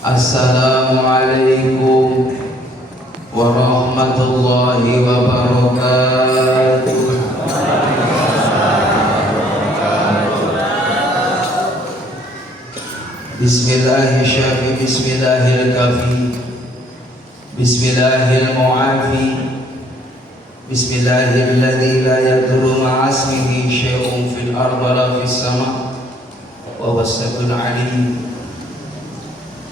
Assalamualaikum warahmatullahi wabarakatuh. Bismillahirrahmanirrahim. Bismillahirrahmanirrahim. Bismillahirrahmanirrahim. Bismillahilladzi la yadurru ma'asmihi syai'un fil ardi wala fis sama' wa huwas samiul 'alim.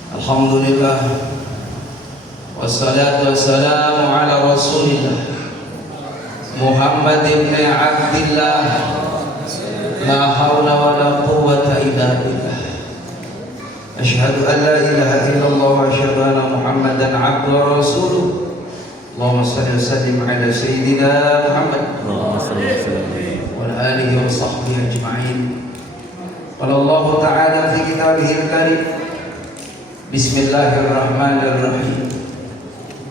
Alhamdulillah wassalatu wassalamu ala rasulillah Muhammad ibn Abdillah, la hawla wa la quwwata illa billah. Asyhadu an la ilaha illallah wa asyhadu anna Muhammadan abduhu wa rasuluh. Allahumma shalli wa sallim ala sayyidina Muhammad wa ala alihi wa sahbihi ajma'in. Qala Allah ta'ala fi kitabihil karim, Bismillahirrahmanirrahim.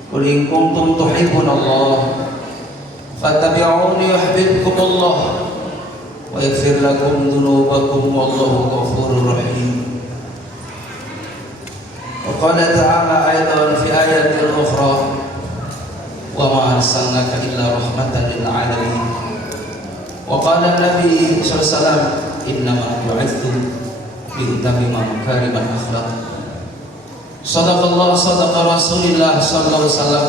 Qul in kuntum tuhibbunallah fattabi'uni yuhibbukumullah wa yaghfir lakum dhunubakum wallahu ghafurur rahim. Wa qala ta'ala aidan fi ayatin ukhra, wa ma arsalnaka illa rahmatan lil alamin. Wa qala an-nabi sallallahu alaihi wasallam, innama bu'ithtu li utammima makarimal akhlaq. Sadaqallah, sadaqa Rasulillah sallallahu alaihi wasallam.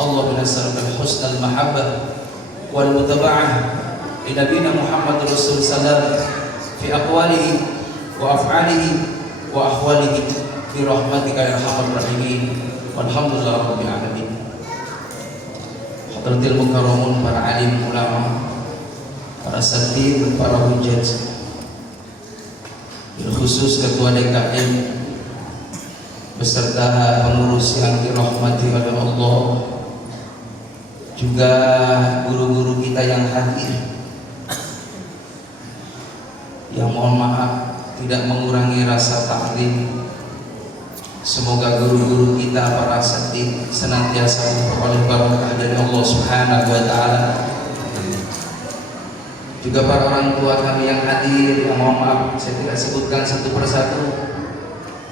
Allah binasarul husnal mahabbah wal mutaba'ah li nabiyina Muhammad Rasul sallallahu fi aqwalihi wa af'alihi wa ahwalihi bi rahmatika ya arhamar rahimin. Walhamdulillah rabbil alamin. Hadratil mukarramun, para alim ulama, para satid, para hujjat, bil khusus ketua DKM beserta pengurus yang dirahmati oleh Allah, juga guru-guru kita yang hadir, yang mohon maaf tidak mengurangi rasa taklim. Semoga guru-guru kita para satid senantiasa memperoleh barakah dari Allah Subhanahu wa taala. Juga para orang tua kami yang hadir, yang mohon maaf saya tidak sebutkan satu persatu.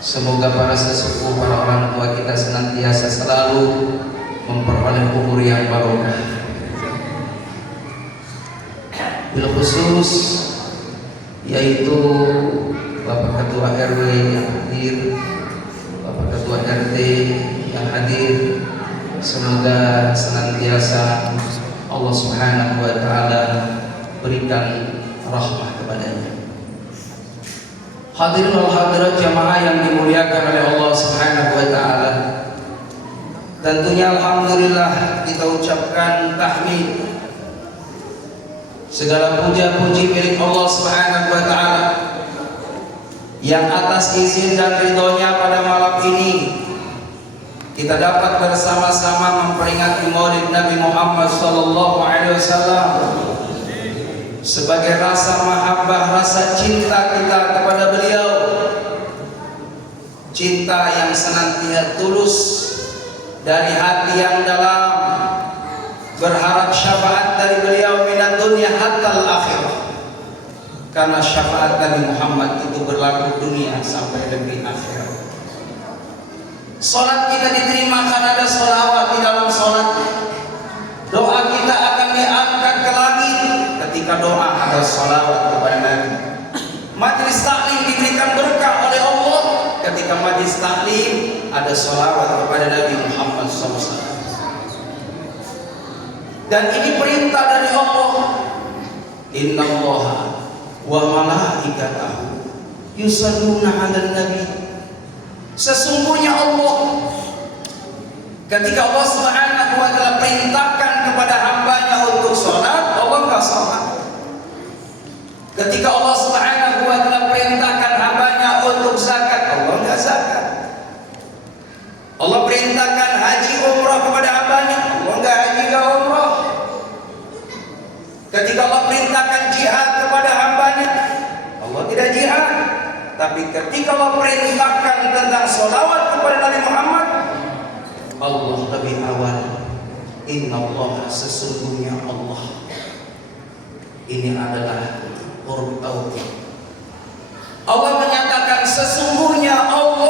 Semoga para sesepuh, para orang tua kita senantiasa selalu memperoleh umur yang barokah. Bil khusus yaitu Bapak Ketua RW yang hadir, Bapak Ketua RT yang hadir, semoga senantiasa Allah Subhanahu wa taala berikan rahmah kepadanya. Hadirin wal hadirat jamaah yang dimuliakan oleh Allah Subhanahu wa taala. Tentunya alhamdulillah kita ucapkan tahmid. Segala puja-puji milik Allah Subhanahu wa taala yang atas izin dan ridhonya pada malam ini kita dapat bersama-sama memperingati Maulid Nabi Muhammad sallallahu alaihi wasallam sebagai rasa mahabbah, rasa cinta kita kepada beliau, cinta yang senantiasa tulus dari hati yang dalam, berharap syafaat dari beliau minat dunia hatta al-akhirah, karena syafaat Nabi Muhammad itu berlaku dunia sampai lebih akhirat. Salat kita diterima karena ada sholawat di dalam salat. Doa kita akan diangkat ke langit ketika doa ada sholawat kepada Nabi. Majlis taklim diberikan berkah oleh Allah ketika majlis taklim ada sholawat kepada Nabi Muhammad SAW. Dan ini perintah dari Allah. Innallaha wa malaikatahu yusalluna 'alan nabi. Sesungguhnya Allah, ketika Allah Subhanahu wa taala perintahkan kepada hambanya untuk sholat, Allah enggak sholat. Ketika Allah Subhanahu wa taala perintahkan hambanya untuk zakat, Allah enggak zakat. Allah perintahkan haji umrah kepada hambanya, Allah enggak haji enggak umrah. Ketika Allah perintahkan jihad kepada hambanya, Allah tidak jihad. Tapi ketika Allah perintahkan tentang sholawat kepada Nabi Muhammad, Allah lebih awal. Innallaha, sesungguhnya Allah. Ini adalah huruf tauhid. Allah menyatakan sesungguhnya Allah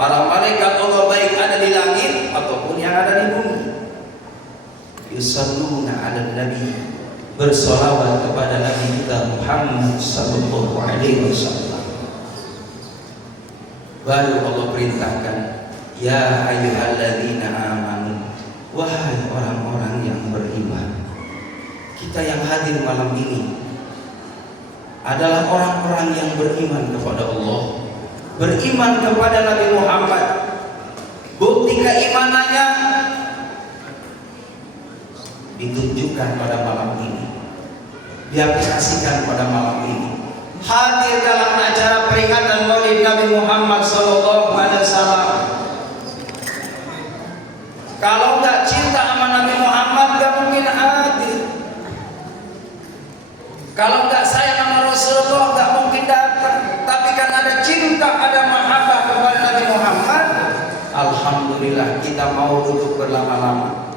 Para malaikat Allah baik ada di langit ataupun yang ada di bumi. Yusalluna 'alan nabi, bersolawat kepada Nabi kita Muhammad sallallahu alaihi wasallam. Baru Allah perintahkan, ya ayyuhalladzina amanu, wahai orang-orang yang beriman. Kita yang hadir malam ini adalah orang-orang yang beriman kepada Allah, beriman kepada Nabi Muhammad. Bukti keimanannya ditunjukkan pada malam ini, diaplikasikan pada malam ini. Hadir dalam acara peringatan Maulid Nabi Muhammad sallallahu alaihi wasallam. Kalau nggak cinta sama Nabi Muhammad nggak mungkin hadir. Kalau nggak sayang sama Rasulullah nggak mungkin datang. Tapi kan ada cinta, ada mahabbah kepada Nabi Muhammad. Alhamdulillah kita mau duduk berlama-lama.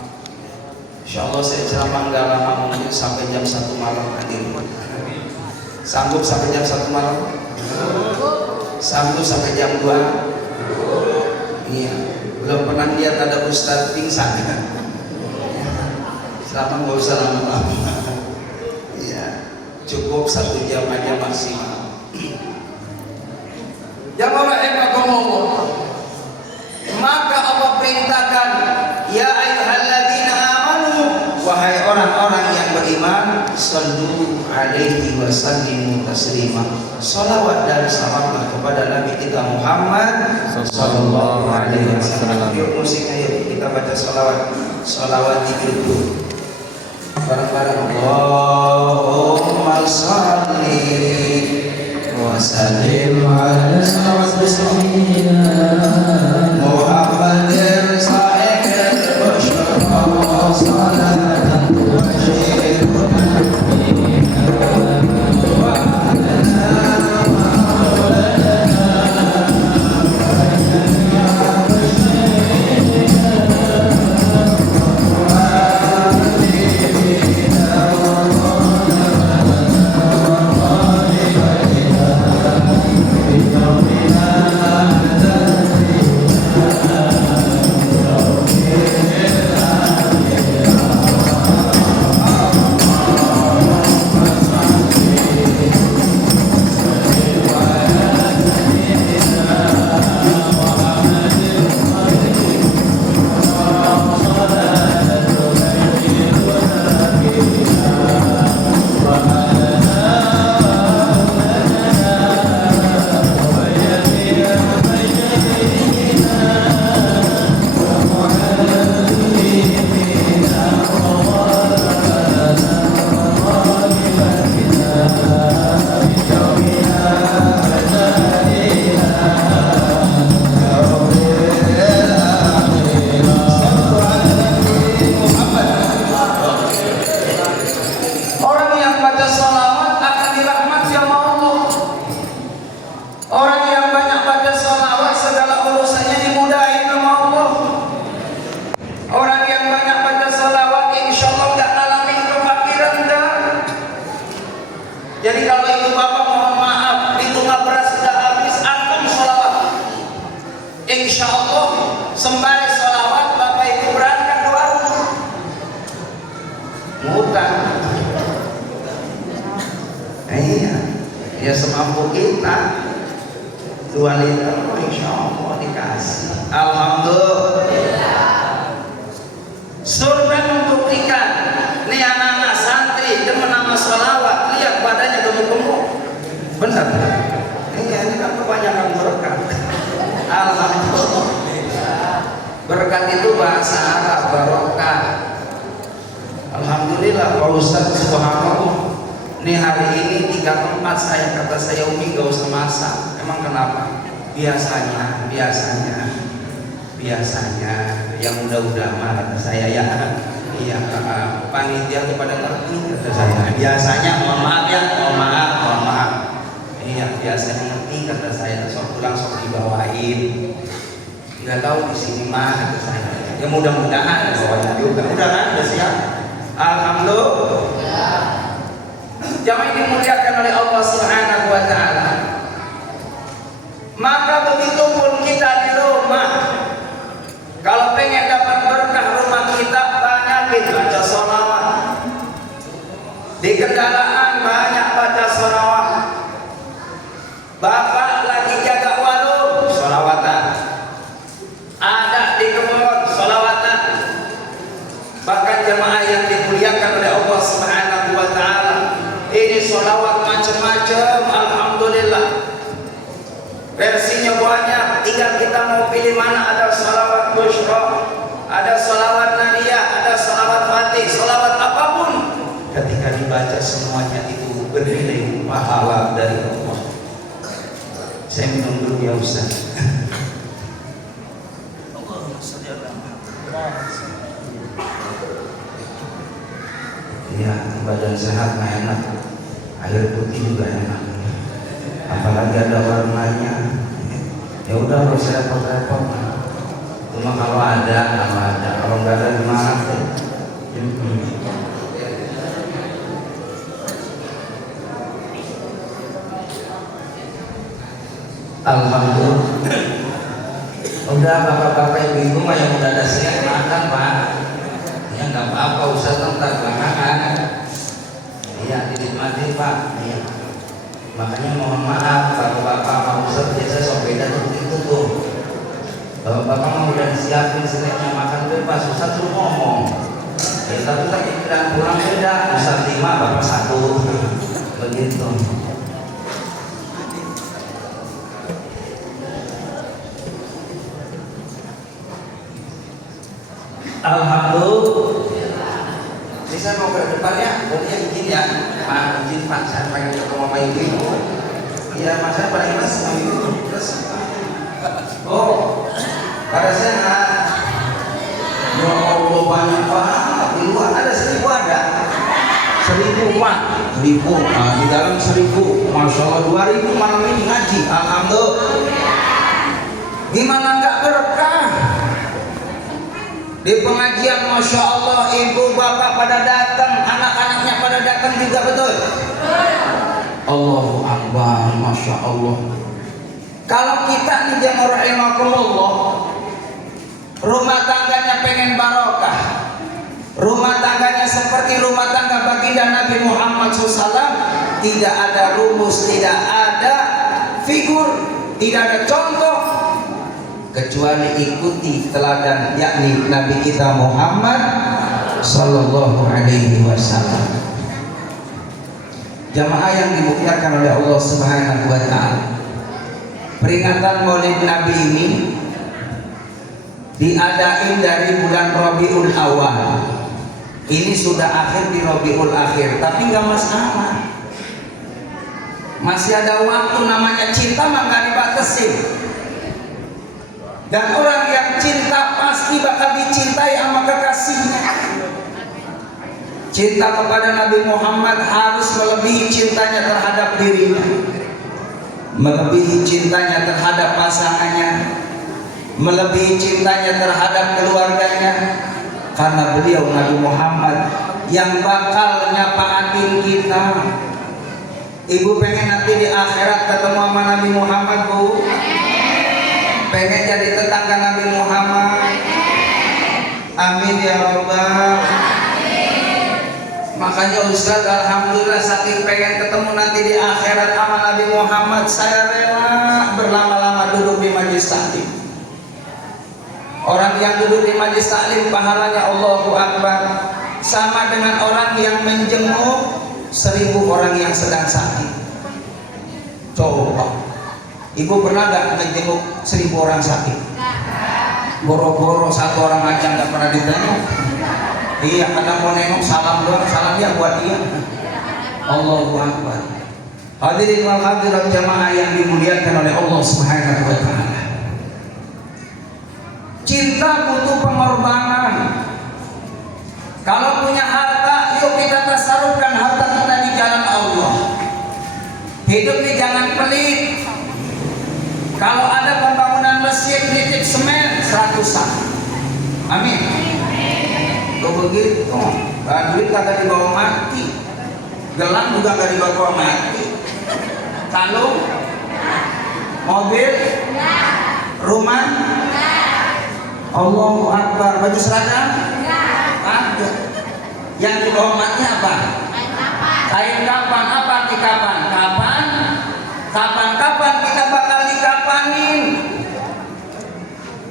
Insyaallah saya ceramah nggak lama, mungkin sampai jam 1 malam hadir. Sanggup sampai jam 1 malam? Sanggup sampai jam 2? Iya. Belum pernah lihat ada ustaz pingsan. Selama nggak usah lama-lama. Iya. Cukup 1 jam aja maksimal. Jamaah rahimakumullah. Maka Allah perintahkan, ya ayyuhalladzina amanu, wahai orang-orang yang beriman, sallu alaihi wa sallimu taslima. Salawat dan salamlah kepada Nabi kita Muhammad sallallahu alaihi wasallam. Yuk musik, ayo kita baca salawat. Salawat itu bareng-bareng. Allahumma shalli wa sallim ala sayyidina Muhammadin sa'idil musyarraf salatan tushiruna sembari sholawat Bapak Ibu berangkat ke warung ngutang. Iya, ya semampu kita 2 liter, insya Allah dikasih. Alhamdulillah. Surga membuktikan nih anak-anak santri demen nama sholawat, lihat badannya gemuk-gemuk. Benar. Iya, ini kan kebanyakan berkat. Alhamdulillah. Berkat itu bahasa Arab, barokah. Alhamdulillah Pak Ustaz, subhanallah. Ini hari ini 3 tempat kata saya Umi gak usah masak. Emang kenapa? Biasanya yang udah mah kata saya ya. Iya, panitia kepada ngerti kata saya. Biasanya mohon maaf. Iya, biasanya ngerti kata saya. Sok pulang sok dibawain. Nggak tahu di sini mah kata saya. Ya mudah-mudahan bawain juga. Udah kan? Udah siap. Alhamdulillah. Jamaah dimuliakan oleh Allah Subhanahu wa taala. Maka begitu pun kita di Di kendaraan banyak baca sholawat. Bapak lagi jaga warung, sholawatan. Ada di kebun, sholawatan. Bahkan jemaah yang dimuliakan oleh Allah Subhanahu wa Ta'ala, ini sholawat macam-macam. Alhamdulillah, versinya banyak. Tinggal kita mau pilih mana. Ada sholawat bushra, ada sholawat nariyah, ada sholawat fatih, sholawat apapun. Ketika dibaca semuanya itu bernilai pahala dari Allah. Saya minum dulu ya Ustaz. Ya, badan sehat mah enak, air putih juga enak, apalagi ada warnanya. Ya udah, nggak usah repot-repot. Cuma kalau ada, kalau nggak ada gimana? Alhamdulillah. Udah bapak-bapak ibu-ibu mah yang udah ada siap makan Pak. Ya nggak apa-apa, Ustaz ntar belakangan. Iya dinikmati Pak. Iya. Makanya mohon maaf kalau bapak mau Ustaz biasa sok beda itu tuh. Bapak mau udah disiapin snacknya makan bebas, Ustaz tuh ngomong. Ya tapi pikiran pulang beda. Ustaz 5 bapak 1 begitu. Alhamdulillah. Ini saya mau ke depan ya, boleh izin ya, Pak, izin Pak, saya pengen ketemu sama ibu. Iya, Mas, saya paling mas sama ibu. Terus, oh, pada sehat. Ya Allah, banyak banget di luar. Ada 1000 ada? 1000 Pak, 1000. Nah, di dalam 1000, Masya Allah 2000 malam ini ngaji. Alhamdulillah. Gimana nggak berkah? Di pengajian Masya Allah ibu bapak pada datang, anak-anaknya pada datang juga, betul? Allahu Akbar, Masya Allah. Kalau kita nih jamaah rahimakumullah, rumah tangganya pengen barokah, rumah tangganya seperti rumah tangga baginda Nabi Muhammad SAW, tidak ada rumus, tidak ada figur, tidak ada contoh, kecuali ikuti teladan yakni Nabi kita Muhammad Sallallahu Alaihi Wasallam. Jamaah yang dimuliakan oleh Allah Subhanahu Wa Taala, peringatan Maulid Nabi ini diadain dari bulan Rabiul Awal. Ini sudah akhir di Rabiul Akhir, tapi nggak masalah. Masih ada waktu, namanya cinta mah nggak dibatasi. Dan orang yang cinta pasti bakal dicintai sama kekasihnya. Cinta kepada Nabi Muhammad harus melebihi cintanya terhadap dirinya, melebihi cintanya terhadap pasangannya, melebihi cintanya terhadap keluarganya. Karena beliau Nabi Muhammad yang bakal nyapaatin kita. Ibu pengen nanti di akhirat ketemu sama Nabi Muhammad, Bu? Pengen jadi tetangga Nabi Muhammad? Amin ya Rabbal. Makanya Ustaz alhamdulillah saking pengen ketemu nanti di akhirat sama Nabi Muhammad, saya rela berlama-lama duduk di majelis taklim. Orang yang duduk di majelis taklim pahalanya Allahu Akbar sama dengan orang yang menjenguk 1000 orang yang sedang sakit. Coba Ibu pernah gak menjenguk 1000 orang sakit? Boro-boro satu orang aja gak pernah ditengok. Iya, kadang mau nengok salam doang, salam ya buat dia. Allahu Akbar. Hadirin wal hadirat jamaah yang dimuliakan oleh Allah Subhanahu wa Ta'ala. Cinta butuh pengorbanan. Kalau punya harta, yuk kita tasarufkan harta kita di jalan Allah. Hidup ini jangan pelit. Kalau ada pembangunan masjid, nitip semen 100-an. Amin. Tuh begitu. Duit kagak dibawa mati, gelang juga kagak dibawa mati. Kalau mobil, rumah, Allahu Akbar. Baju seragam, ada. Yang dibawa mati apa? Lain kapan, apa arti kapan? Kapan kita bakal dikapanin.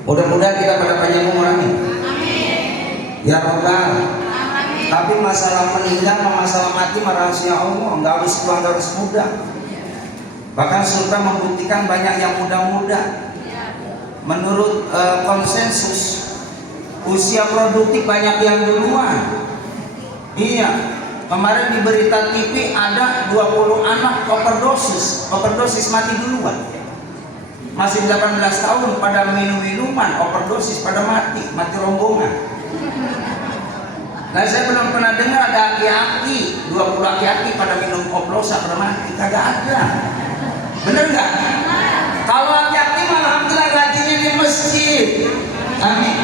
Mudah-mudahan kita pada panjang umur, amin. Ya Rabbal. Tapi masalah meninggal, masalah mati, rahasia Allah, nggak harus tua, nggak harus muda. Bahkan Sultan membuktikan banyak yang muda-muda. Menurut konsensus usia produktif banyak yang duluan. Iya, kemarin di berita TV ada 20 anak overdosis mati duluan. Masih 18 tahun pada minum minuman overdosis pada mati rombongan. Nah, saya belum pernah dengar ada aki-aki 20 aki-aki pada minum oplosa pada mati, kagak ada. Bener nggak? Kalau aki-aki malah alhamdulillah gajinya di masjid. Amin.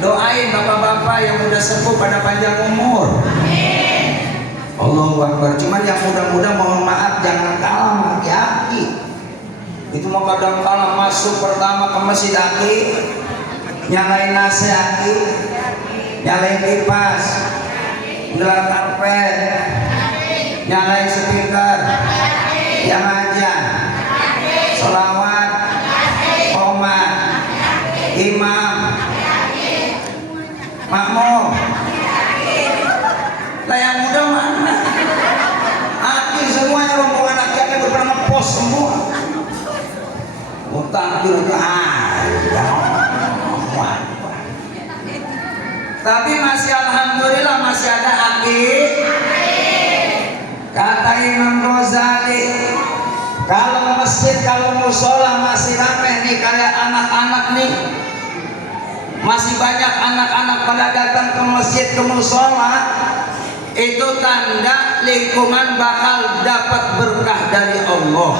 Doain bapak-bapak yang udah sepuh pada panjang umur. Allahu Akbar. Cuman yang muda-muda mohon maaf jangan kalah sama aki-aki. Itu mau kadang kalah masuk pertama ke masjid aki, nyalain AC aki, nyalain kipas, gelar karpet, nyalain speaker, yang ajan, sholawat, qomat, imam, makmum. Lah yang muda mana? Aki semuanya rombongan aki-aki berbernama pos semua. Utang itu tapi masih alhamdulillah masih ada aki. Kata Imam Ghazali, kalau masjid, kalau musola masih ramai nih kayak anak-anak nih, masih banyak anak-anak pada datang ke masjid, ke musola, itu tanda lingkungan bakal dapat berkah dari Allah.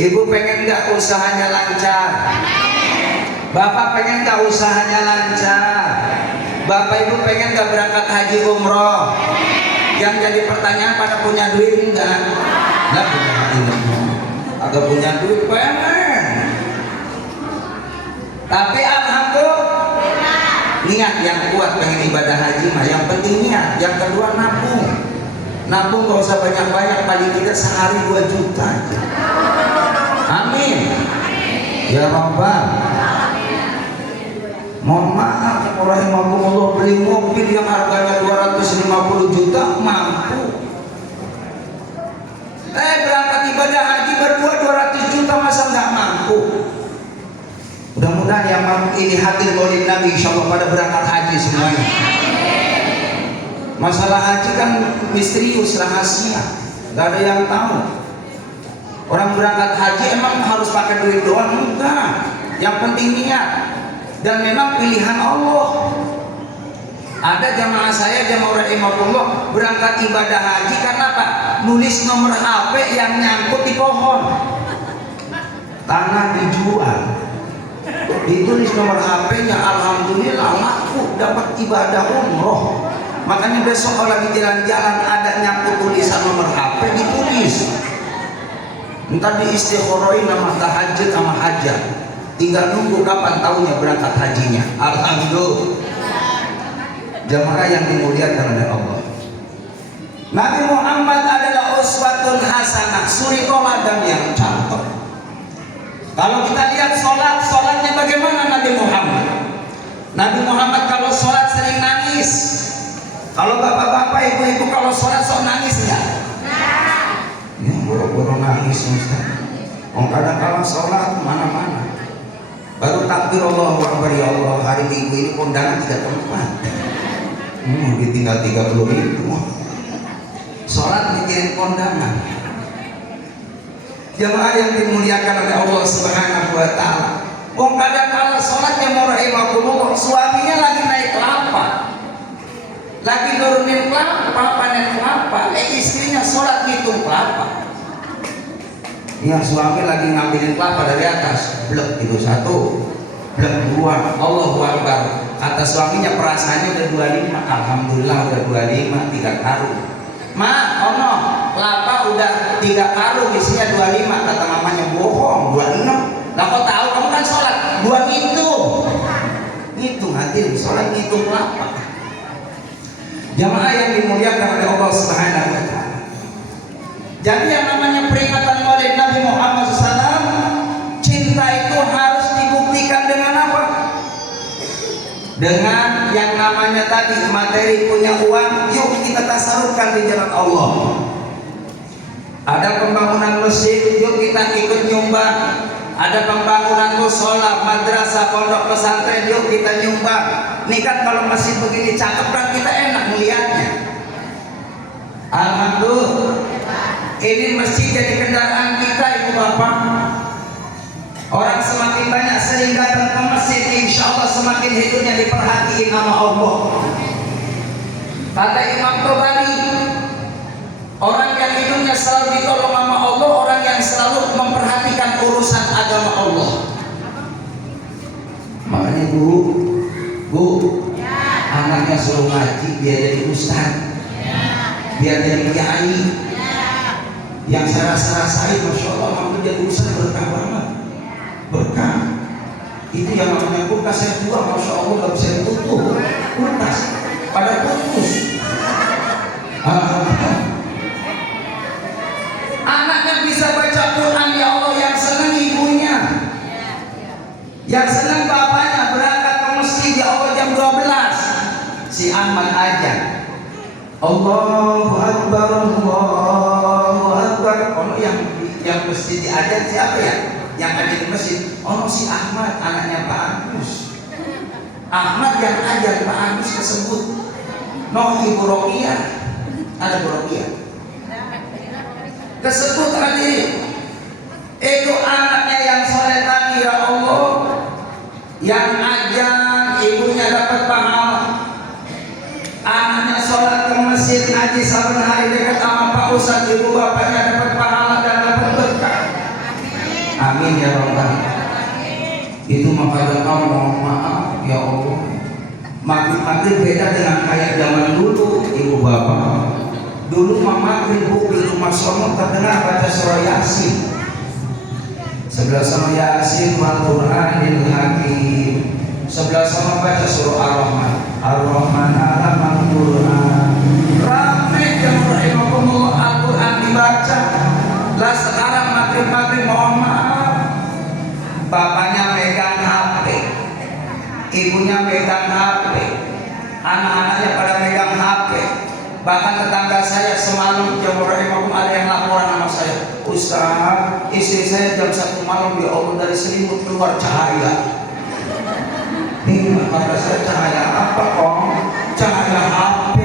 Ibu pengen nggak usahanya lancar? Bapak pengen nggak usahanya lancar? Bapak ibu pengen nggak berangkat haji umroh? Yang jadi pertanyaan, pada punya duit enggak? Nggak punya duit. Agak punya duit pengen. Tapi alhamdulillah, niat yang kuat pengen ibadah haji mah. Yang penting niat. Yang kedua nabung. Nabung nggak usah banyak-banyak, paling tidak sehari 2 juta. Amin. Ya Rabbal. Mohon maaf, rahimahullah, beli mobil yang harganya 250 juta mampu. Berangkat ibadah haji berdua 200 juta masa nggak mampu? Mudah-mudahan yang mampu ini hadir maulid Nabi insyaallah pada berangkat haji semuanya. Masalah haji kan misterius, rahasia, nggak ada yang tahu. Orang berangkat haji emang harus pakai duit doang? Enggak. Yang penting niat. Dan memang pilihan Allah. Ada jamaah saya, jamaah rahimahullah, berangkat ibadah haji karena apa? Nulis nomor HP yang nyangkut di pohon. Tanah dijual. Ditulis nomor HP-nya, alhamdulillah laku, dapat ibadah umroh. Makanya besok kalau lagi jalan-jalan ada nyangkut tulisan nomor HP, ditulis. Ntar diistikharoi nama tahajud sama hajat. Tinggal nunggu kapan tahunya berangkat hajinya. Alhamdulillah. Jamaah yang dimuliakan oleh Allah. Nabi Muhammad adalah uswatun hasanah, suri toladan yang contoh. Kalau kita lihat sholatnya bagaimana Nabi Muhammad? Nabi Muhammad kalau sholat sering nangis. Kalau bapak-bapak, ibu-ibu kalau sholat sok nangis nggak? Ya boro-boro nangis Ustaz. Kadang-kadang sholat mana-mana. Baru takbir Allahu Akbar, ya Allah, hari Minggu ini kondangan 3 tempat. Ditinggal 30.000. Sholat mikirin kondangan. Jemaah yang dimuliakan oleh Allah Subhanahu wa taala. Kadang-kadang sholatnya rahimahullah, suaminya lagi naik kelapa, lagi nurunin kelapa, panen kelapa, istrinya sholat ngitung kelapa. Ya, suami lagi ngambilin kelapa dari atas, blek itu 1, blek 2, Allahu Akbar. Kata suaminya perasaannya udah 25, alhamdulillah udah 25, 3 karung. Ma, ono, kelapa udah 3 karung, isinya 25, kata mamanya. Bohong, 26. Lah kok tahu, kamu kan sholat 2 ngitung. Ngitung hadirin, sholat ngitung kelapa. Jamaah yang dimuliakan oleh Allah Subhanahu wa taala. Jadi yang namanya peringatan Maulid Nabi Muhammad SAW, cinta itu harus dibuktikan dengan apa? Dengan yang namanya tadi materi, punya uang, yuk kita tasarufkan di jalan Allah. Ada pembangunan masjid, yuk kita ikut nyumbang. Ada pembangunan mushola, madrasah, pondok pesantren, yuk kita nyumbang. Ini kan kalau masjid begini cakep kan kita enak melihatnya. Alhamdulillah. Ini masjid jadi kendaraan kita, ibu bapak. Orang semakin banyak sering datang ke masjid, insya Allah semakin hidupnya diperhatiin sama Allah. Kata Imam Tabari, orang yang hidupnya selalu ditolong sama Allah, orang yang selalu memperhatikan urusan agama Allah. Makanya bu, anaknya suruh ngaji biar jadi ustaz, biar jadi kiai. Yang saya rasain, masya Allah, mampu jadi ustaz berkah banget, berkah. Itu yang namanya kulkas saya buang, masya Allah nggak bisa ditutup, kulkas pada putus. Anaknya bisa baca Quran, ya Allah, yang senang ibunya, yang senang bapaknya berangkat ke masjid, ya Allah, jam 12 si Ahmad aja Allahu Akbar, Allahu Akbar. Oh, yang mesti diajar siapa ya? Yang ada di masjid. Oh, si Ahmad, anaknya Pak Agus. Ahmad yang ajar Pak Agus tersebut. No, Ibu Rokiah, ada Bu Rokiah tersebut hadir. Itu anaknya yang soleh tadi, ya Allah, yang ajar, ibunya dapat pahala. Anaknya sholat ke masjid, ngaji saben hari dekat sama Pak Ustadz, ibu bapaknya dapat pahala dan dapat berkah. Amin ya Rabbal. Itu makanya kamu mohon maaf ya Allah. Maghrib beda dengan kayak zaman dulu, ibu bapak. Dulu maghrib di rumah sono terdengar baca surah Yasin. Sebelah sama Yasin wal Qur'anil Hakim. Sebelah sama baca surah Ar-Rahman. Ar-Rahman alamal Qur'an. Ramai yang rahimahumullah Al-Qur'an dibaca. Lah sekarang maghrib mohon maaf, bapaknya megang HP, ibunya megang HP, anak-anaknya pada megang HP. Bahkan tetangga saya semalam jam rahimahumullah ada yang laporan sama saya, Ustaz, istri saya jam 1 malam ya Allah dari selimut keluar cahaya. Ini kata saya, cahaya apa kong? Cahaya HP.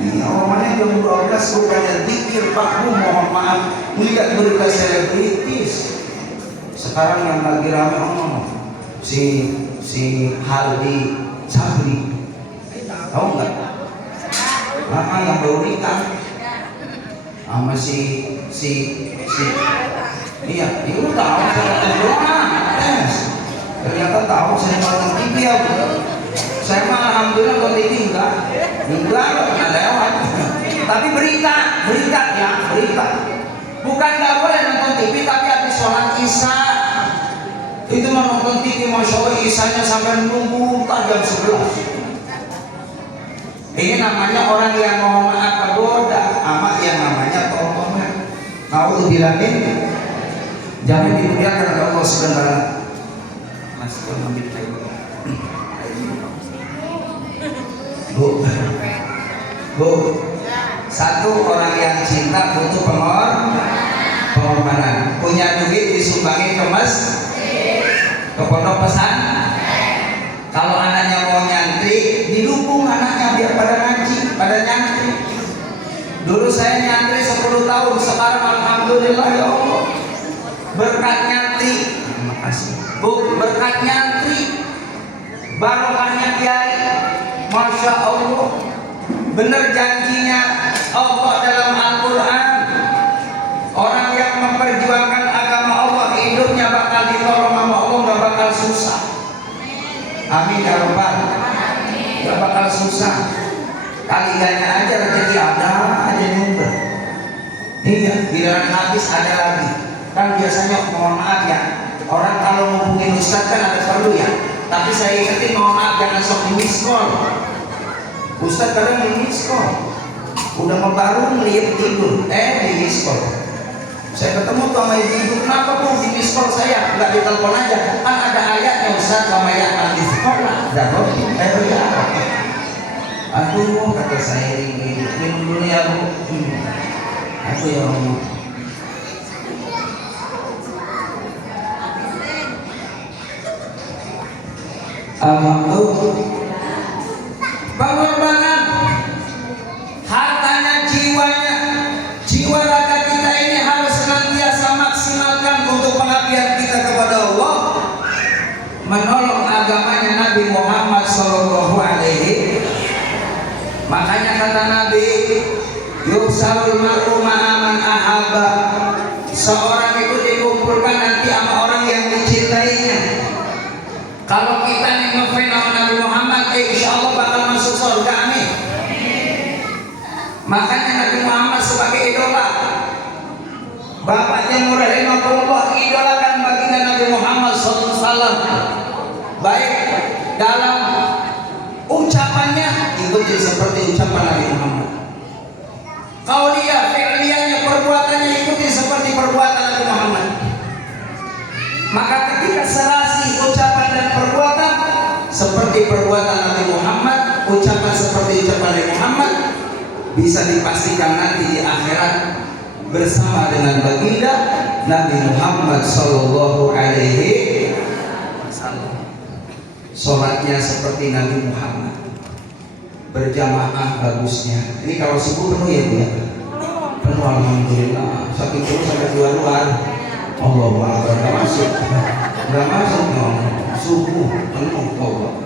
Ini orangnya jam 12 bukannya zikir, Pak Bu, mohon maaf, melihat berita selebritis. Sekarang yang lagi ramai si Haldi Sabri, tahu nggak? Yang baru nikah sama iya, itu tahu saya ternyata tahu saya nonton TV ya. Saya mah alhamdulillah nonton TV enggak pernah lewat. Tapi berita bukan nggak boleh nonton TV, tapi habis sholat isya itu mau nonton TV, masya Allah isyanya sampai nunggu jam 11. Ini namanya orang yang mohon maaf tergoda sama yang namanya tontonan. Nauzubillahin, jangan dimuliakan oleh Allah sebentar. Masih ambil lagi. Bu, satu orang yang cinta butuh pengorbanan. Punya duit disumbangin ke masjid, ke pondok pesantren. Kalau anaknya mau nyantri, didukung anaknya biar pada ngaji, pada nyantri. Dulu saya nyantri 10 tahun, sekarang alhamdulillah ya Allah, berkat nyantri. Terima kasih Bu, berkat nyantri, barokahnya kiai, masya Allah. Benar janjinya Allah dalam Al-Quran, orang yang memperjuangkan agama Allah hidupnya bakal ditolong sama Allah, gak bakal susah. Amin ya Rabbal. Gak bakal susah. Kaliannya aja rezeki ada aja nyumber. Iya, giliran habis ada lagi. Kan biasanya mohon maaf ya, orang kalau ngomongin ustaz kan ada perlu ya. Tapi saya ingetin mohon maaf jangan sok di miss call. Ustaz kadang di miskol, udah mau baru ngeliat tidur, di miskol. Saya ketemu tuh sama ibu, kenapa Bu di miskol saya nggak ditelepon aja? Kan ada ayatnya Ustaz, sama yang di sekolah. Jatuh, ya. Aduh, kata saya ini minum dulu ya Bu. Aku ya Allah. Pengorbanan hartanya, jiwanya, jiwa raga kita ini harus senantiasa maksimalkan untuk pengabdian kita kepada Allah, menolong agamanya Nabi Muhammad Sallallahu Alaihi. Makanya kata Nabi, yusarul mar'u ma'aman ahabba, seorang itu dikumpulkan nanti sama orang yang dicintainya. Kalau kita nih ngefans sama Nabi Muhammad, insya Allah bakal masuk surga, amin. Makanya Nabi Muhammad sebagai idola, bapaknya Murad Rahimahullah idolakan baginda Nabi Muhammad SAW. Baik dalam ucapannya ikuti seperti ucapan Nabi Muhammad. Qauliyah, fi'liyahnya, perbuatannya ikuti seperti perbuatan Nabi Muhammad. Maka ketika serasi ucapan dan perbuatan seperti perbuatan Nabi Muhammad, ucapan seperti ucapan Nabi Muhammad, bisa dipastikan nanti di akhirat bersama dengan baginda Nabi Muhammad Sallallahu Alaihi Wasallam. Sholatnya seperti Nabi Muhammad, berjamaah bagusnya. Ini kalau subuh penuh ya Bu ya? Penuh, alhamdulillah. Saking penuh sampai luar. Allahu Akbar, nggak masuk subuh penuh Allah.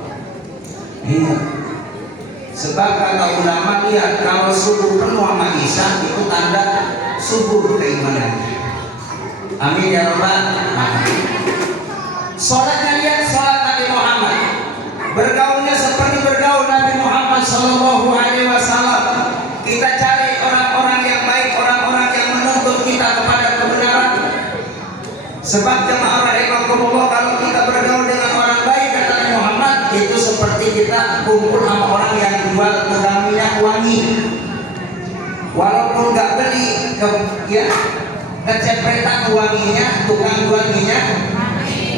Ingat, sebab kata ulama, lihat kalau subuh penuh sama isya itu tanda subuh keimanan. Amin ya Rabbal alamin. Sholatnya, lihat sholat Nabi Muhammad, bergaulnya seperti bergaul Nabi Muhammad Sallallahu Alaihi Wasallam. Kita cari orang-orang yang baik, orang-orang yang menuntut kita kepada kebenaran. Sebab jemaah rahimakumullah, kalau kita bergaul dengan orang baik kata Nabi Muhammad, itu seperti kita kumpul sama orang yang jual tukang minyak wangi. Walaupun nggak beli kecepretan wanginya, tukang jual minyak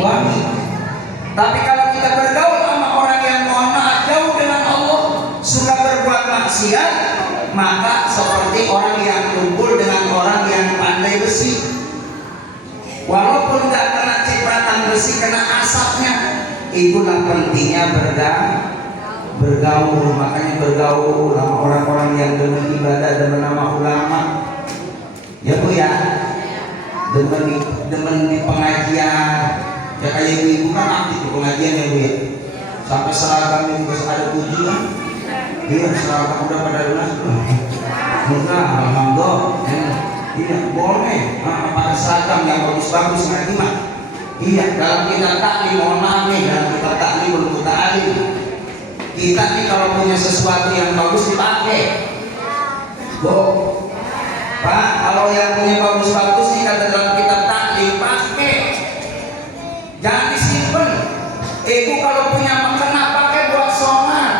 wangi. Tapi kalau kita bergaul sama orang yang mohon maaf jauh dengan Allah, suka berbuat maksiat, maka seperti orang yang kumpul dengan orang yang pandai besi. Walaupun nggak kena cipratan besi, kena asapnya. Itulah pentingnya bergaul. Makanya bergaul sama orang-orang yang demen ibadah, demen nama ulama. Ya Bu ya, demen di pengajian. Ya kayak ibu kan aktif di pengajian ya Bu ya. Sampai seragam juga ada tujuan. Iya, seragam udah pada lunas. Enggak, alhamdulillah. Iya, boleh. Pada seragam yang bagus-bagus ngaji mah. Iya, dalam kitab taklim, mohon maaf nih, dalam kitab taklim belum kita alim. Kita nih kalau punya sesuatu yang bagus dipakai. Bu, Pak, kalau yang punya bagus-bagus nih kata dalam kitab taklim, pakai. Jangan disimpan. Ibu kalau punya makanan pakai buat sholat.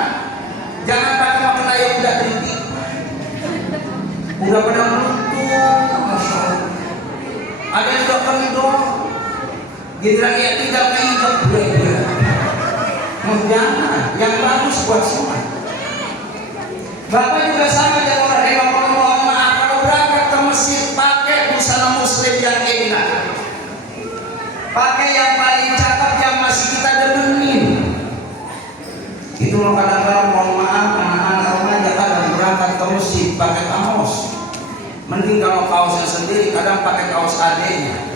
Jangan pakai makanan yang udah rintik. Udah pada ada yang sudah kami doang, giliran yang tidak keinjak berat. Jangan, yang bagus buat semua. Bapak juga sama dengan orang yang mohon maaf kalau berangkat ke masjid pakai busana muslim yang enak, pakai yang paling cakep yang masih kita demenin. Itu kadang-kadang mohon maaf anak-anak remaja kadang berangkat ke masjid pakai kaos. Mending kalau kaosnya sendiri, kadang pakai kaos adeknya.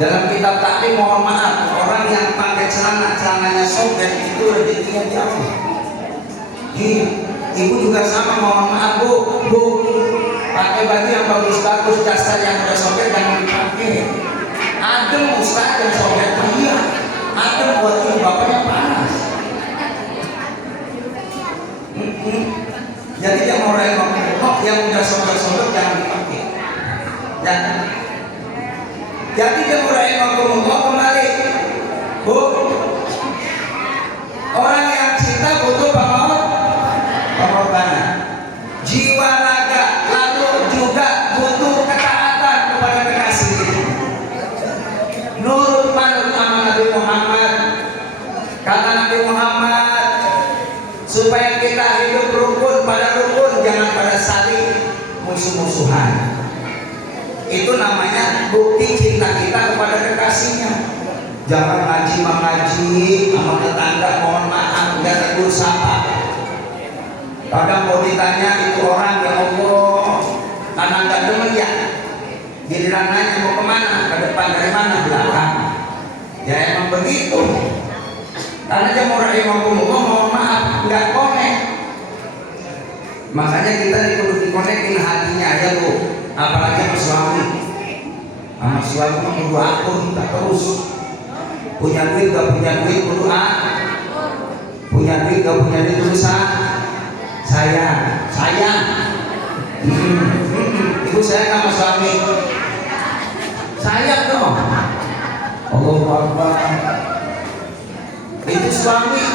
Dalam kitab taklim mohon maaf, orang yang pakai celananya sobek itu rezekinya jauh. Iya, ibu juga sama mohon maaf bu, pakai baju yang bagus-bagus, dasar yang udah sobek jangan dipakai. Adem ustaz yang sobek, iya, adem buat ibu bapaknya panas. Jadi yang orang yang udah sobek-sobek jangan dipakai. Ya. Jadi yang orang kembali, Bu, orang yang cinta butuh banget pengorbanan jiwa raga, lalu juga butuh ketaatan kepada kekasih itu. Nurut manut sama Nabi Muhammad. Kata Nabi Muhammad, supaya kita hidup rukun pada rukun, jangan pada saling musuh-musuhan. Itu namanya bukti cinta kita kepada kekasihnya. Jangan mengaji sama tetangga, mohon maaf, nggak tegur sapa. Kadang mau ditanya itu orang, ya Allah, karena nggak demen ya. Giliran nanya mau kemana, ke depan, dari mana, belakang. Ya emang begitu. Karena dia mau rahimahumullah, mohon maaf, nggak konek. Makanya kita dikonekin hatinya aja tuh. Apalagi sama suami. Sama suami mau kudu akur, tak terus. Punya duit gak punya duit kudu punya duit gak punya duit kudu sayang. Ibu saya sama suami. Sayang dong. Allahu Akbar. Itu suami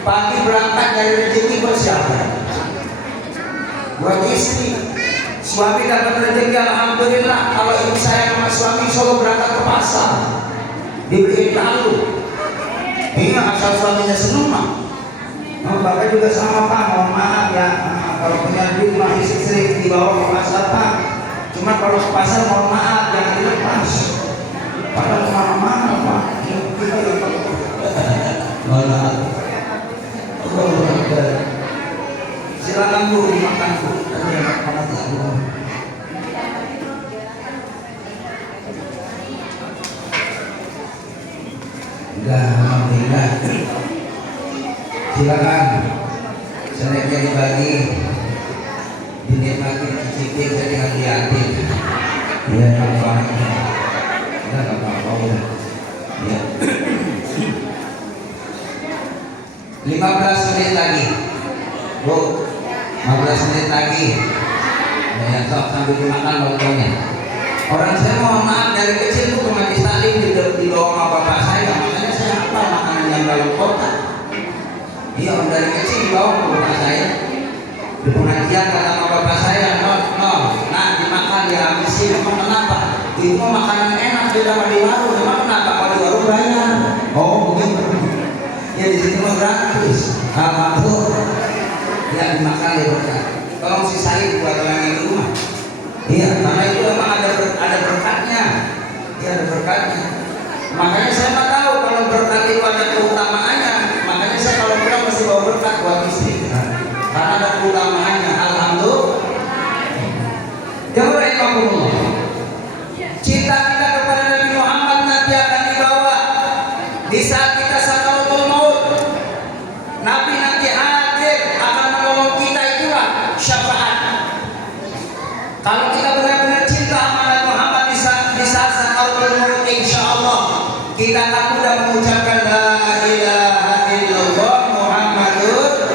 pagi berangkat dari rezeki buat siapa? Buat istri. Suami dapat rezeki alhamdulillah. Kalau ibu saya sama suami selalu berangkat ke pasar, dibeliin kalung. Iya, asal suaminya senang mah. Bapak juga sama Pak, mohon maaf ya. Kalau punya duit mah istri dibawa ke pasar Pak. Cuma kalau ke pasar mohon maaf jangan dilepas. Padahal kemana-mana Pak. Kita yang malah. Silakan Bu, dimakan Bu. Alhamdulillah. Silakan. Seneknya dibagi, dinikmati, dicicipi, saya tinggal diatin. Ya, apa? Kita nggak apa-apa ya. 15 menit lagi, Bu. 15 menit lagi. Ya, sok sambil dimakan lontongnya. Orang saya mohon maaf dari kecil tuh ke majelis taklim dibawa sama bapak saya, makanya saya hafal makanan yang dalam kotak. Iya, dari kecil dibawa sama bapak saya. Di pengajian kata sama bapak saya, nah dimakan ya habisin. Emang kenapa? Itu mah makanan enak beda sama di warung. Emang kenapa? Kalau di warung bayar. Oh begitu. Ya di situ mah gratis. Alhamdulillah. Ya dimakan ya berkah. Tolong sisain buat orang yang di rumah. Iya, karena itu memang ada berkatnya. Iya, ada berkatnya. Makanya saya mah tahu kalau berkat itu ada keutamaannya. Makanya saya kalau pulang mesti bawa berkat buat istri. Karena ada keutamaannya. Alhamdulillah. Jazakumullah. Cinta kita kepada Nabi Muhammad nanti akan dibawa di saat kita sakaratul maut. Nabi nanti hadir akan menolong kita, itulah syafaat. Kalau kita benar-benar cinta sama Nabi Muhammad di saat sakaratul maut, insyaallah kita akan mudah mengucapkan la ilaha illallah Muhammadur,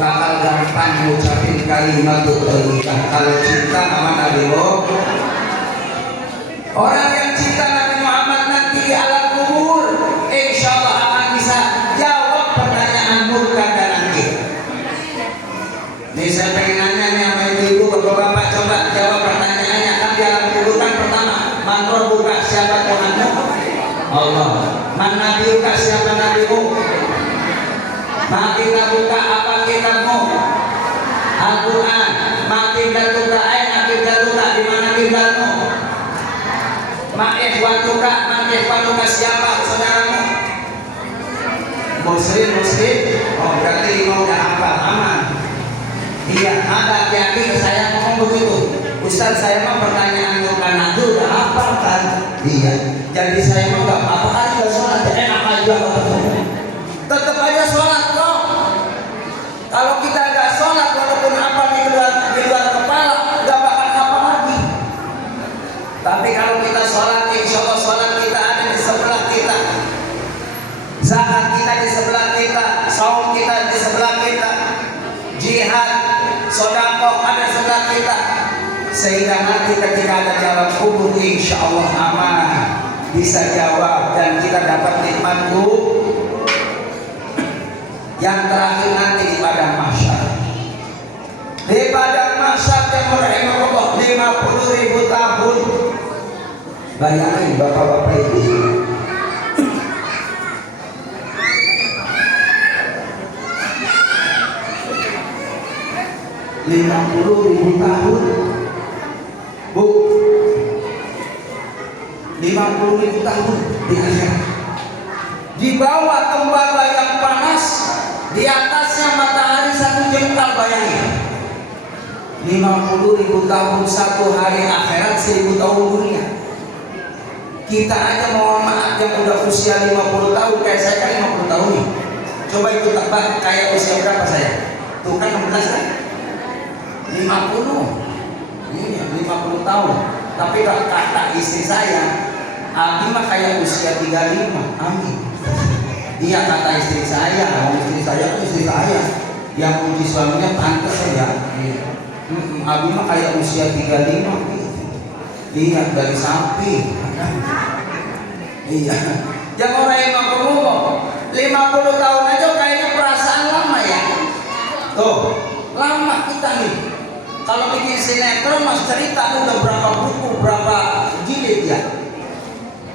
bakal gampang mengucapin kalimat thayyibah kalau cinta sama Nabi Muhammad. Orang yang cinta Nabi Muhammad nanti di alam kubur, insyaallah akan bisa jawab pertanyaan murka dan nanti. Nih saya pengen nanya nih sama ibu, bapak coba jawab pertanyaannya. Kan di alam kubur kan pertama, man rabbuka, siapa Tuhanmu? Allah. Man nabiyuka, siapa nabimu? Ma kitabuka, apa kitabmu? Al-Quran. Ma kiblatuka, aina kiblatuka, di mana kiblatmu? Ma ikhwatuka, siapa saudaramu? Muslim. Oh berarti mau udah hafal, aman. Iya, ada yakin saya ngomong begitu. Ustaz, saya mah pertanyaan bukan itu udah hafal kan? Iya. Jadi saya mah nggak apa-apa aja sholat, enak aja. Tetap aja sholat loh. Kalau kita nggak sholat, walaupun apa di luar kepala, nggak bakal hafal lagi. Tapi kalau kita sholat, insya Allah sholat kita ada di sebelah kita, zakat kita di sebelah kita, saum kita di sebelah kita, jihad, sedekah ada sebelah kita, sehingga nanti ketika ada di alam kubur insya Allah aman, bisa jawab dan kita dapat nikmat. Yang terakhir nanti di Bayangin bapak-bapak ibu. Ribu tahun, Bu. 50.000 tahun di akhirat. Di bawah tembaga yang panas, di atasnya matahari 1 jengkal, bayangin. 50.000 tahun satu hari akhirat, 1000 tahun dunia. Kita aja mohon maaf yang udah usia 50 tahun, kayak saya kan 50 tahun nih. Coba ikut tebak kayak usia berapa saya? Tuh kan 16 kan? 50. Iya, 50 tahun. Tapi kata istri saya, Abi mah kayak usia 35. Amin. Iya kata istri saya, istri saya kan istri saya yang puji suaminya pantas ya. Abi mah kayak usia 35. Iya dari samping. Iya. Yang orang yang ngomong 50 tahun aja kayaknya perasaan lama ya. Tuh, lama kita nih. Kalau bikin sinetron mas cerita udah berapa buku, berapa jilid ya.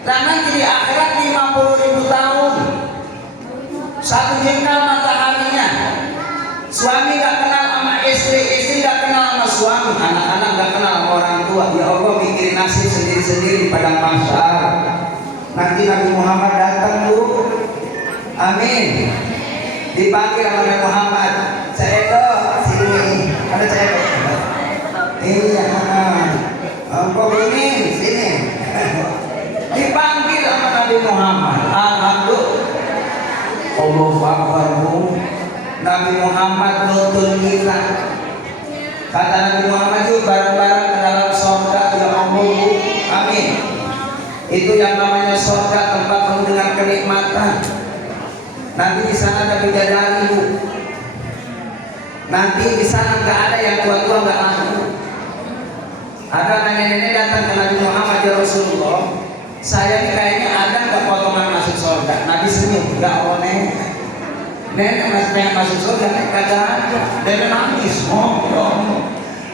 Dan nanti di akhirat 50.000 tahun. 1 jengkal mataharinya. Suami gak kenal sama istri, istri gak kenal sama suami, anak-anak gak kenal sama orang tua. Ya Allah mikirin nasib sendiri-sendiri di padang mahsyar. Nanti Nabi Muhammad datang Bu. Amin. Dipanggil sama Nabi Muhammad. Ceko sini. Ada ceko. Iya. Kok ini sini. Dipanggil sama Nabi Muhammad. Alhamdulillah. Allahu Akbar. Nabi Muhammad nuntun kita. Kata Nabi Muhammad itu bareng-bareng ke dalam surga ya Allah. Amin. Itu yang namanya surga, tempat mendengar kenikmatan. Nanti di sana ada bidadari Bu. Nanti di sana nggak ada yang tua-tua nggak laku. Ada nenek-nenek datang ke Nabi Muhammad ya Rasulullah. Saya ini kayaknya ada nggak potongan masuk surga? Nabi senyum, nggak boleh. Nenek pengen masuk surga, kagak ada. Nenek nangis,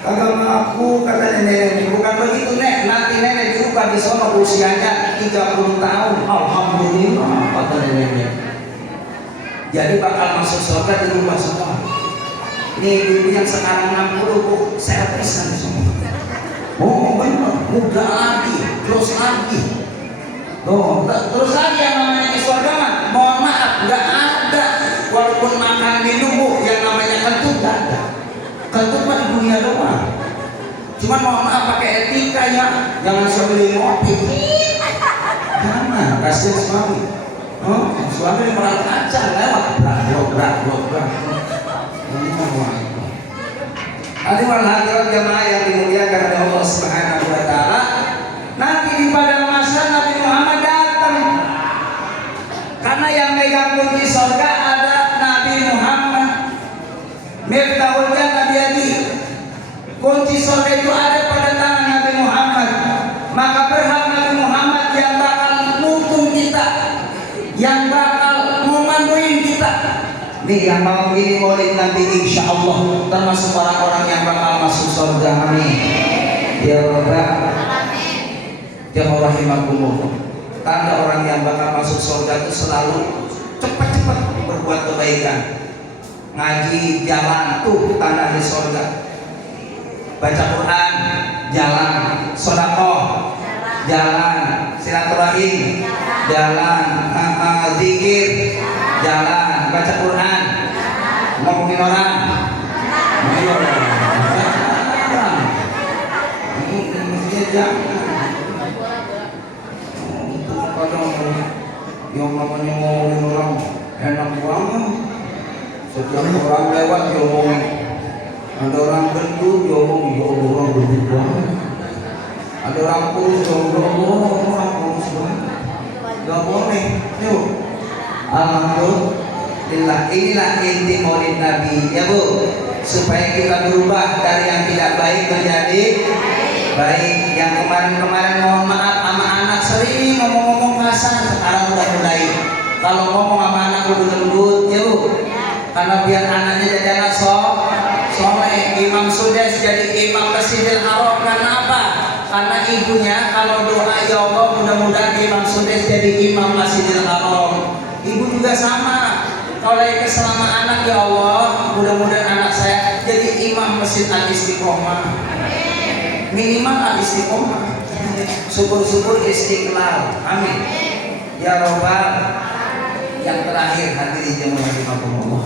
kagak ngaku, kata nenek. Bukan begitu Nek, nanti nenek diubah di sana usianya 30 tahun. Alhamdulillah, kata nenek. Jadi bakal masuk surga di rumah semua. Ini ibu yang sekarang 60 Bu, saya bisa di semua. Oh benar, muda lagi, terus lagi. Oh, terus lagi yang namanya di surga mah, mohon maaf, nggak ada. Walaupun makan minum Bu, yang namanya kentut nggak ada. Kentut mah di dunia doang. Cuman mohon maaf pakai etika ya, jangan sambil ngopi. Jangan, kasihan suami. Oh, suami merang kaca lewat, berak. Hadirin hadirat jamaah yang dimuliakan oleh Allah Subhanahu wa taala. Nanti di padang mahsyar Nabi Muhammad datang. Karena yang megang kunci surga ada Nabi Muhammad. Miftahul jannah biyadi. Kunci surga itu ada pada tangan Nabi Muhammad. Maka berhak Nabi Muhammad yang bakal nuntun kita, yang bakal memanduin kita. Nih yang mau ini maulid Nabi insya Allah termasuk orang-orang yang bakal masuk surga. Amin. Ya Rabbal Alamin. Ya Rahimakumullah. Tanda orang yang bakal masuk surga itu selalu cepat-cepat berbuat kebaikan. Ngaji jalan tuh tanda di surga. Baca Quran jalan, sedekah jalan, silaturahim jalan, zikir jalan, baca Quran, ngomongin orang, yang namanya ngomongin orang enak banget. Setiap orang lewat diomongin. Ada orang gendut diomongin, ya Allah orang gendut banget. Ada orang kurus diomongin, orang kurus banget. Gak boleh. Yuk. Alhamdulillah, inilah inti maulid Nabi ya Bu, supaya kita berubah dari yang tidak baik menjadi baik. Yang kemarin-kemarin mohon maaf sama anak sering ngomong-ngomong kasar, sekarang udah mulai kalau ngomong sama anak udah lembut ya Bu, karena biar anaknya jadi anak soleh. Imam Sudes jadi imam Masjidil Haram karena apa? Karena ibunya kalau doa ya Allah jadi imam Masjidil Haram. Ibu juga sama. Kalau lagi selama anak, ya Allah, mudah-mudahan anak saya jadi imam Masjid Al-Istiqomah. Minimal Al-Istiqomah. Syukur-syukur Istiqlal. Amin. Ya Rabbal. Yang terakhir hadirin jemaah rahimakumullah.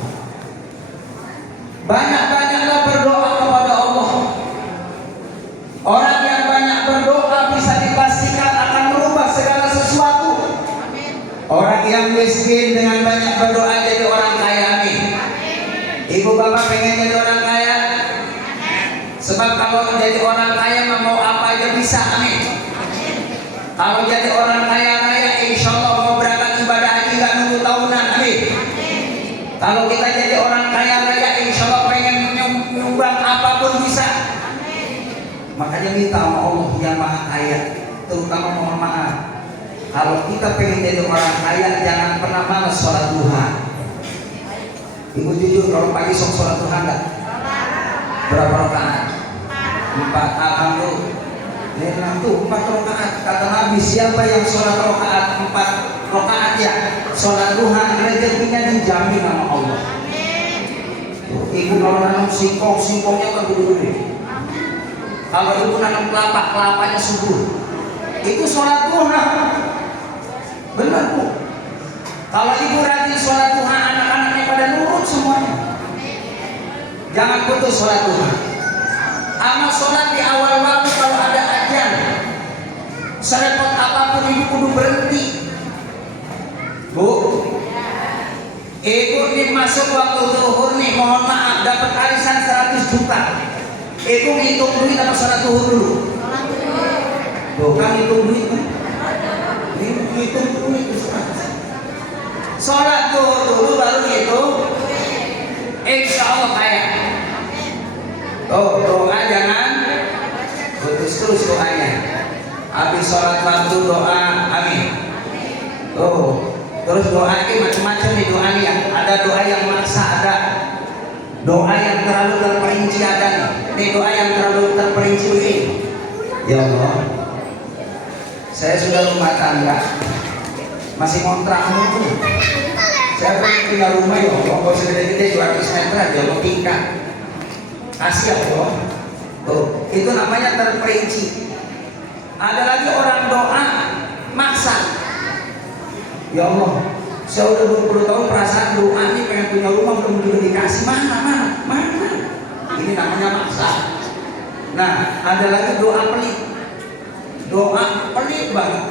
Banyak-banyaklah berdoa kepada Allah. Orang yang banyak berdoa bisa dipastikan akan merubah segala sesuatu. Orang yang miskin dengan banyak berdoa jadi orang kaya. Amin. Ibu bapak pengen jadi orang kaya? Sebab kalau jadi orang kaya mau apa aja bisa. Amin. Kalau jadi orang kaya raya, insya Allah mau berangkat ibadah haji gak nunggu tahunan. Amin. Kalau kita jadi orang kaya raya, insya Allah pengen menyumbang apapun bisa. Makanya minta sama Allah yang maha kaya, terutama mohon maaf, kalau kita pengen jadi orang kaya jangan pernah malas sholat duha. Ibu jujur, kalau pagi sok sholat duha enggak? Berapa rakaat? 4. Alhamdulillah. Lihat tuh 4 rakaat. Kata Nabi, siapa yang sholat rakaat 4 rakaat ya sholat duha, rezekinya dijamin sama Allah. Ibu kalau nanam singkong, singkongnya kan gede-gede. Kalau ibu nanam kelapa, kelapanya subur. Itu sholat duha. Benar Bu. Kalau ibu rajin sholat duha, anak-anaknya pada nurut semuanya. Jangan putus sholat duha. Amal sholat di awal waktu kalau ada ajan, serepot apapun ibu kudu berhenti. Bu, ibu nih masuk waktu zuhur nih, mohon maaf dapat arisan 100 juta. Ibu ngitung duit apa sholat zuhur dulu? Tuh kan ngitung duit kan? Ngitung duit. Sholat zuhur dulu baru ngitung. Insya Allah kaya. Oh, doa jangan putus terus doanya. Habis sholat waktu doa, amin. Oh, terus doa ini macam-macam nih doa nih ya. Ada doa yang maksa, ada doa yang terlalu terperinci, ada nih. Ini doa yang terlalu terperinci ini. Ya Allah, saya sudah rumah tangga, masih kontrak mulu. Saya punya rumah ya, kalau segede-gede 200 meter aja mau tingkat. Kasih ya Allah. Tuh, itu namanya terperinci. Ada lagi orang doa maksa. Ya Allah, saya udah 20 tahun perasaan doa ini pengen punya rumah, belum dikasih. Mana? Ini namanya maksa. Nah, ada lagi doa pelit. Doa pelit banget.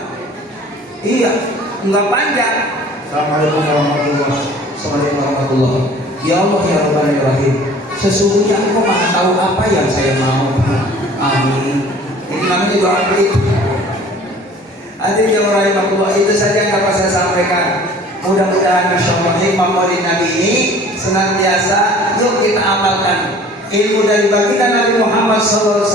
Iya, enggak panjang. Assalamualaikum warahmatullahi wabarakatuh. Ya Allah ya Rabbal Alamin. Sesungguhnya Engkau maha tahu apa yang saya mau. Amin. Ini namanya doa pelit. Hadirin yang rahimahullah, itu saja yang dapat saya sampaikan. Mudah-mudahan insyaallah hikmah maulid Nabi ini senantiasa yuk kita amalkan ilmu dari baginda Nabi Muhammad SAW.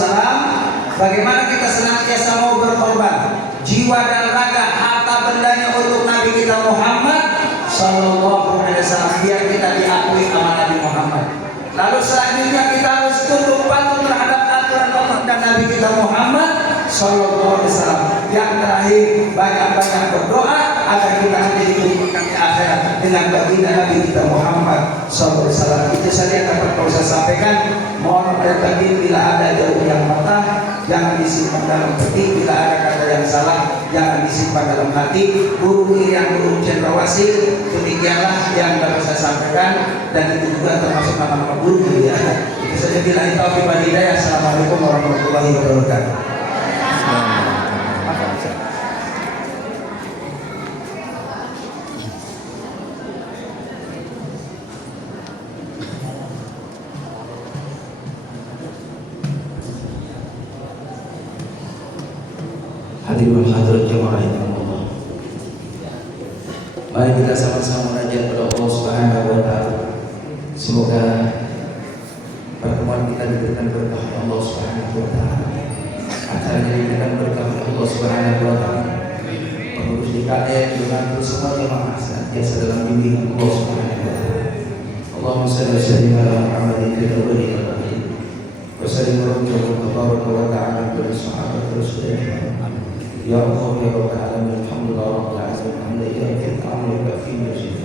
Bagaimana kita senantiasa mau berkorban jiwa dan raga, harta bendanya untuk Nabi kita Muhammad SAW, biar kita diakui sama Nabi Muhammad. Lalu selanjutnya kita harus tunduk patuh terhadap aturan Allah dan Nabi kita Muhammad SAW. Yang terakhir, banyak-banyak berdoa agar kita nanti dikumpulkan di akhirat dengan baginda Nabi kita Muhammad SAW. Itu saja yang dapat saya sampaikan. Mohon bertanding bila ada jarum yang matang, jangan disimpan dalam peti. Bila ada kata yang salah, jangan disimpan dalam hati. Guru yang guru cendrawasih, demikianlah yang dapat saya sampaikan, dan itu juga termasuk nama-nama guru ya. Itu saja, bila itu hidayah. Assalamualaikum warahmatullahi wabarakatuh. Hadirin hadirat jemaah Allah. Mari kita sama-sama munajat kepada Allah Subhanahu wa taala. Semoga pertemuan kita diberikan berkah oleh Allah Subhanahu wa taala. Acaranya diberikan berkah oleh Allah Subhanahu wa taala. Pengurus DKM dengan semua jemaah senantiasa dalam bimbingan Allah Subhanahu wa taala. Allahumma shalli ala Muhammadin fil awwalin wal akhirin. Wa sallim wa ta'ala ala sahabat Rasulullah. Ya Allah ya Rabbal alamin, alhamdulillah rabbil alamin. الحمد يأتي أمرك في مسجد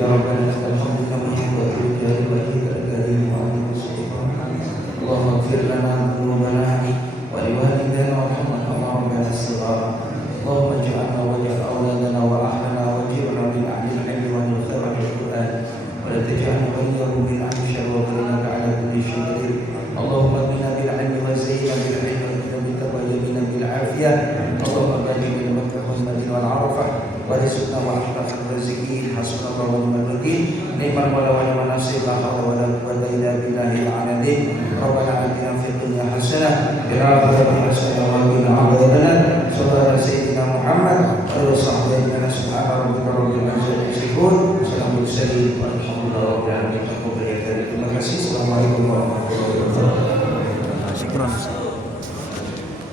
يا ربنا لك الحمد كما ينبغي لجلال وجهك الكريم وعظيم سلطانك اللهم اغفر لنا ذنوبنا ولوالدينا وارحمنا كما ربنا صغارا اللهم اجعلنا واجعل أولادنا وأهلنا واجعلنا من أهل العلم والخير والقرآن ولا تجعلنا غيره من أهل الشر وإنك على كل شيء قدير اللهم بنا بالعلم وزينا بالعلم وبك وجبنا بالعافية اللهم بارك بين مكة والمدينة والعرفة ورزقنا وأحسن الرازقين حسبنا الله ونعم الوكيل نعم المولى ونعم النصير لا حول ولا قوة إلا بالله العلي ربنا آتنا في الدنيا حسنة وفي الآخرة حسنة وقنا عذاب النار صلى الله على سيدنا محمد وعلى آله وصحبه أجمعين سبحان ربك رب العزة عما يصفون وسلام على المرسلين والحمد